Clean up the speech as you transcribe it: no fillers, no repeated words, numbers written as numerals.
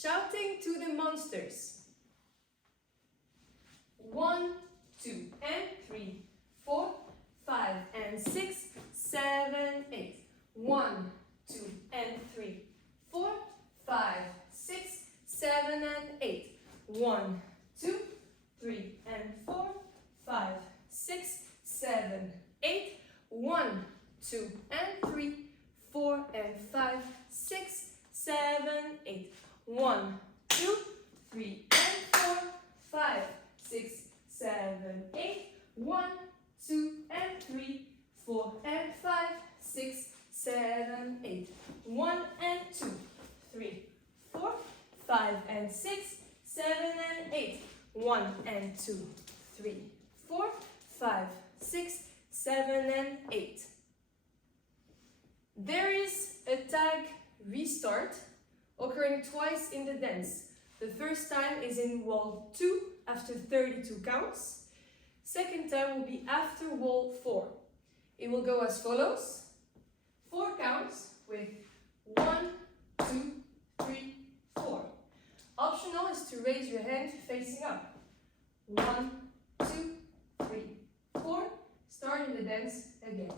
Shouting to the monsters. 1, 2, and 3, 4, 5, and 6, 7, 8. 1, 2, and 3, 4, 5, 6, 7, and 8. 1, 2, 3, and 4, 5, 6, 7, 8. 1, 2, and 3, 4, and 5, 6, 7, 8. 1, 2, 3, and 4, 5, 6, 7, 8. 1, 2, and 3, 4, and 5, 6, 7, 8. 1 and 2, 3, 4, 5, and 6, 7, and 8. 1 and 2, 3, 4, 5, 6, 7, and 8. There is a tag restart occurring twice in the dance. The first time is in wall 2 after 32 counts. Second time will be after wall 4. It will go as follows. 4 counts with 1, 2, 3, 4. Optional is to raise your hand facing up. 1, 2, 3, 4. Starting the dance again.